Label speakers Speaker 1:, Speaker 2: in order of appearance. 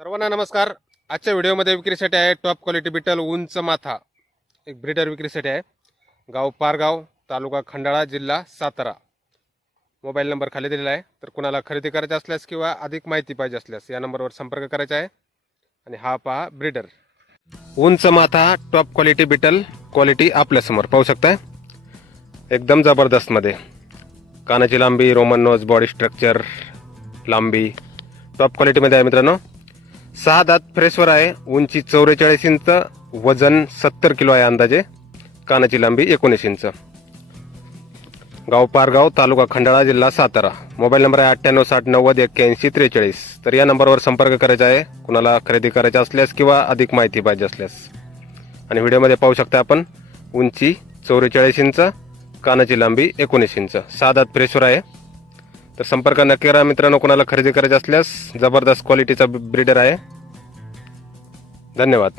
Speaker 1: सर्वांना नमस्कार. आजच्या व्हिडिओमध्ये विक्रीसाठी आहे टॉप क्वालिटी बिटल उंच माथा. एक ब्रीडर विक्रीसाठी आहे. गाव पारगाव तालुका खंडाळा जिल्हा सातारा. मोबाईल नंबर खाली दिलेला आहे. तर कुणाला खरेदी करायचा असल्यास किंवा अधिक माहिती पाहिजे असल्यास या नंबरवर संपर्क करायचा आहे. आणि हा पहा ब्रीडर उंच माथा टॉप क्वालिटी बिटल क्वालिटी आपल्यासमोर पाहू शकताय? एकदम जबरदस्तमध्ये कानाची लांबी रोमन नोज बॉडी स्ट्रक्चर लांबी. टॉप क्वालिटीमध्ये आहे मित्रांनो. सहा दात फ्रेशवर आहे. उंची चौवेचाळीस इंच वजन सत्तर किलो आहे अंदाजे. कानाची लांबी एकोणीस इंच. गाव पारगाव तालुका खंडाळा जिल्हा सातारा. मोबाईल नंबर आहे अठ्ठ्याण्णव साठ नव्वद एक्क्याऐंशी त्रेचाळीस. तर या नंबरवर संपर्क करायचा आहे. कुणाला खरेदी करायचा असल्यास किंवा अधिक माहिती पाहिजे असल्यास. आणि व्हिडिओमध्ये पाहू शकता आपण उंची चौवेचाळीस इंच कानाची लांबी एकोणीस इंच. सहा दात फ्रेशवर आहे. तर संपर्क नक्की करा मित्रांनो कोणाला खरेदी करायचा असल्यास. जबरदस्त क्वालिटीचा ब्रीडर आहे. धन्यवाद.